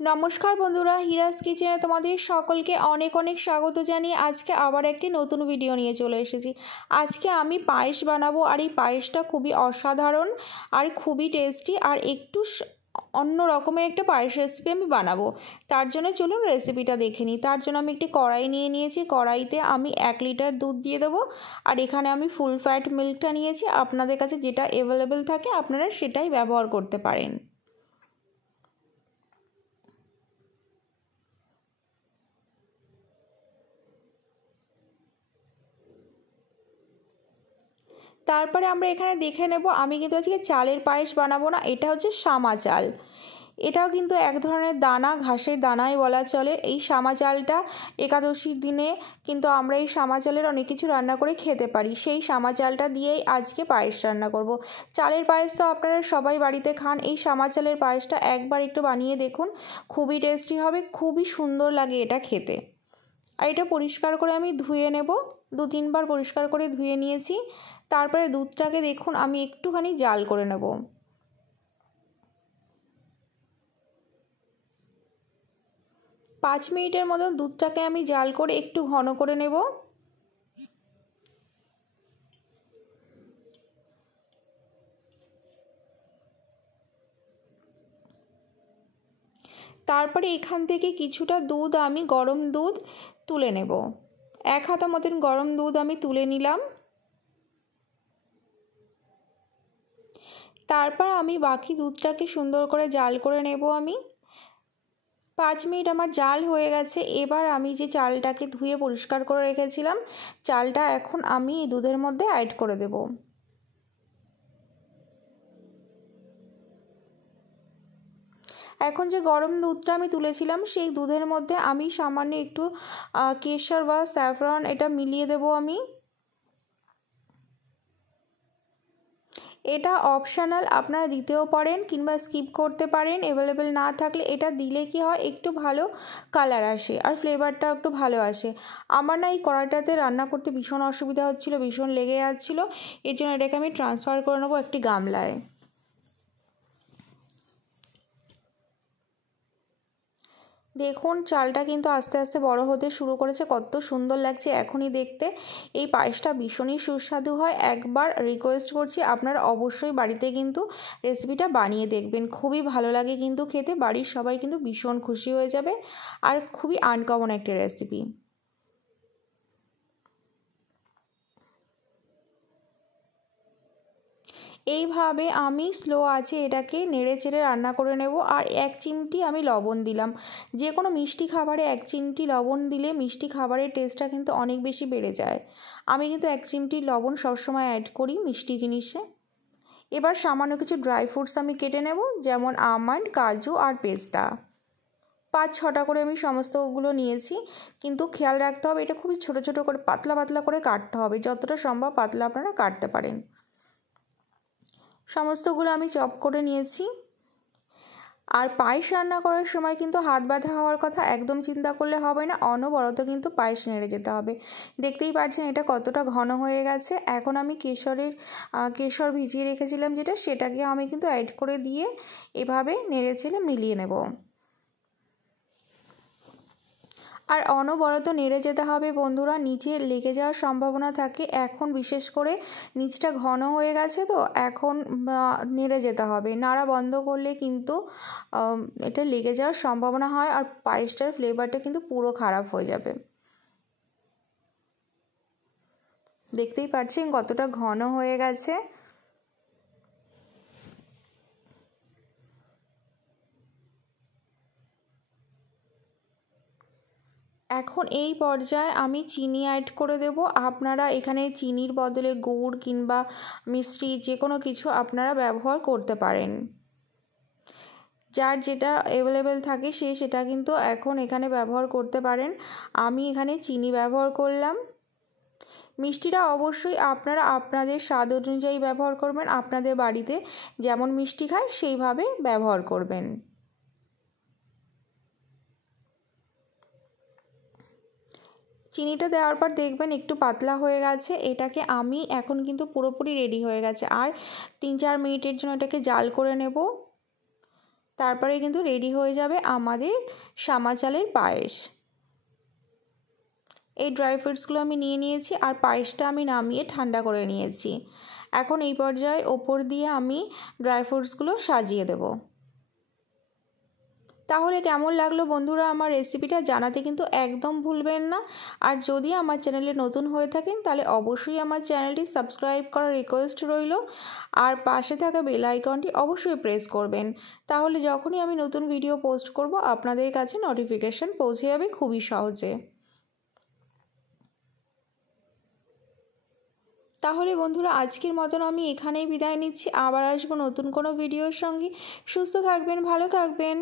নমস্কার বন্ধুরা, হিরাস কিচেনে তোমাদের সকলকে অনেক অনেক স্বাগত জানিয়ে আজকে আবার একটি নতুন ভিডিও নিয়ে চলে এসেছি। আজকে আমি পায়েস বানাবো, আর এই পায়েসটা খুবই অসাধারণ আর খুবই টেস্টি আর একটু অন্য রকমের একটা পায়েস রেসিপি আমি বানাবো। তার জন্য চলুন রেসিপিটা দেখে নিই। তার জন্য আমি একটি কড়াই নিয়ে নিয়েছি। কড়াইতে আমি 1 লিটার দুধ দিয়ে দেবো, আর এখানে আমি ফুল ফ্যাট মিল্কটা নিয়েছি। আপনাদের কাছে যেটা অ্যাভেলেবেল থাকে আপনারা সেটাই ব্যবহার করতে পারেন। তারপরে আমরা এখানে দেখে নেব, আমি কিন্তু আজকে চালের পায়েস বানাবো না, এটা হচ্ছে সামা চাল। এটাও কিন্তু এক ধরনের দানা, ঘাসের দানাই বলা চলে। এই সামা চালটা একাদশীর দিনে কিন্তু আমরা এই সামা চালের অনেক কিছু রান্না করে খেতে পারি। সেই সামা চালটা দিয়েই আজকে পায়েস রান্না করব। চালের পায়েস তো আপনারা সবাই বাড়িতে খান, এই সামা চালের পায়েসটা একবার একটু বানিয়ে দেখুন, খুবই টেস্টি হবে, খুবই সুন্দর লাগে এটা খেতে। আর এটা পরিষ্কার করে আমি ধুয়ে নেব, 2-3 বার পরিষ্কার করে ধুয়ে নিয়েছি। তারপরে দুধটাকে দেখুন আমি একটুখানি জাল করে নেব। পাঁচ মিনিটের মতো দুধটাকে আমি জাল করে একটু ঘন করে নেব। তারপরে এখান থেকে কিছুটা দুধ আমি গরম দুধ তুলে নেব। 1 হাতা মতন গরম দুধ আমি তুলে নিলাম। তারপর আমি বাকি দুধটাকে সুন্দর করে জাল করে নেব। আমি 5 মিনিট আমার জাল হয়ে গেছে। এবার আমি যে চালটাকে ধুয়ে পরিষ্কার করে রেখেছিলাম, চালটা এখন আমি এই দুধের মধ্যে অ্যাড করে দেব। এখন যে গরম দুধটা আমি তুলেছিলাম সেই দুধের মধ্যে আমি সামান্য একটু কেশর বা স্যাফরন এটা মিলিয়ে দেব আমি। এটা অপশনাল, আপনারা দিতেও পারেন কিংবা স্কিপ করতে পারেন। অ্যাভেলেবেল না থাকলে এটা দিলে কি হয়, একটু ভালো কালার আসে আর ফ্লেভারটাও একটু ভালো আসে। আমার না এই কড়াইটাতে রান্না করতে ভীষণ অসুবিধা হচ্ছিলো, ভীষণ লেগে যাচ্ছিলো, এর জন্য এটাকে আমি ট্রান্সফার করে নেবো একটি গামলায়। দেখুন চালটা কিন্তু আস্তে আস্তে বড় হতে শুরু করেছে, কত সুন্দর লাগছে এখনই দেখতে। এই পায়েসটা ভীষণই সুস্বাদু হয়। একবার রিকোয়েস্ট করছি আপনারা অবশ্যই বাড়িতে কিন্তু রেসিপিটা বানিয়ে দেখবেন, খুবই ভালো লাগে কিন্তু খেতে, বাড়ির সবাই কিন্তু ভীষণ খুশি হয়ে যাবে। আর খুবই আনকমন একটা রেসিপি। এইভাবে আমি স্লো আঁচে এটাকে নেড়ে চেড়ে রান্না করে নেব। আর 1 চিমটি আমি লবণ দিলাম। যে কোনো মিষ্টি খাবারে 1 চিমটি লবণ দিলে মিষ্টি খাবারের টেস্টটা কিন্তু অনেক বেশি বেড়ে যায়। আমি কিন্তু 1 চিমটি লবণ সবসময় অ্যাড করি মিষ্টি জিনিসে। এবার সামান্য কিছু ড্রাই ফ্রুটস আমি কেটে নেব, যেমন আমন্ড, কাজু আর পেস্তা। 5-6টা করে আমি সমস্তগুলো নিয়েছি, কিন্তু খেয়াল রাখতে হবে এটা খুবই ছোট ছোট করে পাতলা পাতলা করে কাটতে হবে, যতটা সম্ভব পাতলা আপনারা কাটতে পারেন। সমস্তগুলো আমি চপ করে নিয়েছি। আর পায়েস রান্না করার সময় কিন্তু হাত ব্যথা হওয়ার কথা একদম চিন্তা করলে হবে না, অনবরত কিন্তু পায়েস নেড়ে যেতে হবে। দেখতেই পাচ্ছেন এটা কতটা ঘন হয়ে গেছে। এখন আমি কেশর ভিজিয়ে রেখেছিলাম সেটাকে আমি কিন্তু অ্যাড করে দিয়ে এভাবে নেড়ে চেড়ে মিলিয়ে নেব। আর অনবরত নেড়ে যেতে হবে বন্ধুরা, নিচে লেগে যাওয়ার সম্ভাবনা থাকে। এখন বিশেষ করে নিচটা ঘন হয়ে গেছে, তো এখন নেড়ে যেতে হবে, নাড়া বন্ধ করলে কিন্তু এটা লেগে যাওয়ার সম্ভাবনা হয় আর পায়েসটার ফ্লেভারটা কিন্তু পুরো খারাপ হয়ে যাবে। দেখতেই পাচ্ছেন কতটা ঘন হয়ে গেছে। এখন এই পর্যায়ে আমি চিনি অ্যাড করে দেব। আপনারা এখানে চিনির বদলে গুড় কিংবা মিষ্টি যে কোনো কিছু আপনারা ব্যবহার করতে পারেন, যার যেটা অ্যাভেলেবেল থাকে সে সেটা কিন্তু এখন এখানে ব্যবহার করতে পারেন। আমি এখানে চিনি ব্যবহার করলাম। মিষ্টিটা অবশ্যই আপনারা আপনাদের স্বাদ অনুযায়ী ব্যবহার করবেন, আপনাদের বাড়িতে যেমন মিষ্টি খায় সেইভাবে ব্যবহার করবেন। চিনিটা দেওয়ার পর দেখবেন একটু পাতলা হয়ে গেছে। এটাকে আমি এখন কিন্তু পুরোপুরি রেডি হয়ে গেছে, আর 3-4 মিনিটের জন্য এটাকে জাল করে নেব। তারপরে কিন্তু রেডি হয়ে যাবে আমাদের সামা চালের পায়েস। এই ড্রাই ফ্রুটসগুলো আমি নিয়ে নিয়েছি, আর পায়েসটা আমি নামিয়ে ঠান্ডা করে নিয়েছি। এখন এই পর্যায়ে ওপর দিয়ে আমি ড্রাই ফ্রুটসগুলো সাজিয়ে দেব। তাহলে কেমন লাগলো বন্ধুরা আমার রেসিপিটা, জানাতে কিন্তু একদম ভুলবেন না। আর যদি আমার চ্যানেলে নতুন হয়ে থাকেন তাহলে অবশ্যই আমার চ্যানেলটি সাবস্ক্রাইব করার রিকোয়েস্ট রইল, আর পাশে থাকা বেল আইকনটি অবশ্যই প্রেস করবেন। তাহলে যখনই আমি নতুন ভিডিও পোস্ট করব আপনাদের কাছে নোটিফিকেশন পৌঁছে যাবে খুবই সহজে। তাহলে বন্ধুরা আজকের মতন আমি এখানেই বিদায় নিচ্ছি। আবার আসবো নতুন কোনো ভিডিওর সঙ্গে। সুস্থ থাকবেন, ভালো থাকবেন।